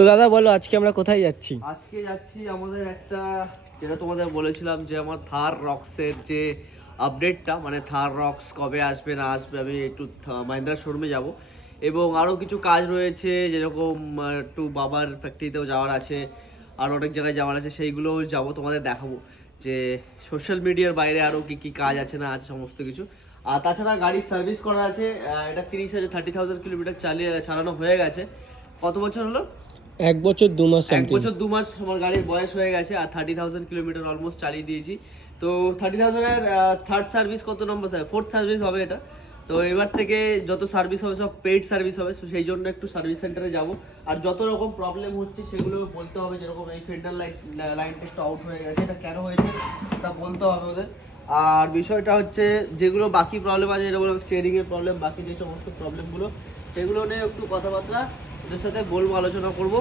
তো দাদা বলো আজকে আমরা কোথায় যাচ্ছি? আজকে যাচ্ছি আমাদের একটা, যেটা তোমাদের বলেছিলাম যে আমার থার রক্সের যে আপডেটটা, মানে থার রক্স কবে আসবে না আসবে, আমি একটু মাহিন্দ্রা শোরুমে যাব এবং আরও কিছু কাজ রয়েছে, যেরকম একটু বাবার ফ্যাক্টরিতেও যাওয়ার আছে, আর অনেক জায়গায় যাওয়ার আছে, সেইগুলোও যাব, তোমাদের দেখাবো যে সোশ্যাল মিডিয়ার বাইরে আরও কী কী কাজ আছে না আছে সমস্ত কিছু। আর তাছাড়া গাড়ির সার্ভিস করা আছে, এটা 30,000 কিলোমিটার চালানো হয়ে গেছে। কত বছর হলো? 1 বছর 2 মাস। 1 বছর 2 মাস আমার গাড়ির বয়স হয়ে গেছে, আর 30,000 কিলোমিটার অলমোস্ট চালিয়ে দিয়েছি। তো 30,000-এর থার্ড সার্ভিস কত নম্বর স্যার? ফোর্থ সার্ভিস হবে এটা। তো এবার থেকে যত সার্ভিস হবে সব পেইড সার্ভিস হবে, তো সেই জন্য একটু সার্ভিস সেন্টারে যাব। আর যত রকম প্রবলেম হচ্ছে সেগুলো বলতে হবে, যেরকম এই ফেন্ডার লাইনটা একটু আউট হয়ে গেছে, এটা কেন হয়েছে এটা বলতে হবে ওদের। আর বিষয়টা হচ্ছে যেগুলো বাকি প্রবলেম আছে, যেটা বললাম স্টিয়ারিংয়ের প্রবলেম, বাকি যে সমস্ত প্রবলেমগুলো সেগুলো নিয়ে একটু কথাবার্তা ওদের সাথে বলবো, আলোচনা করবো।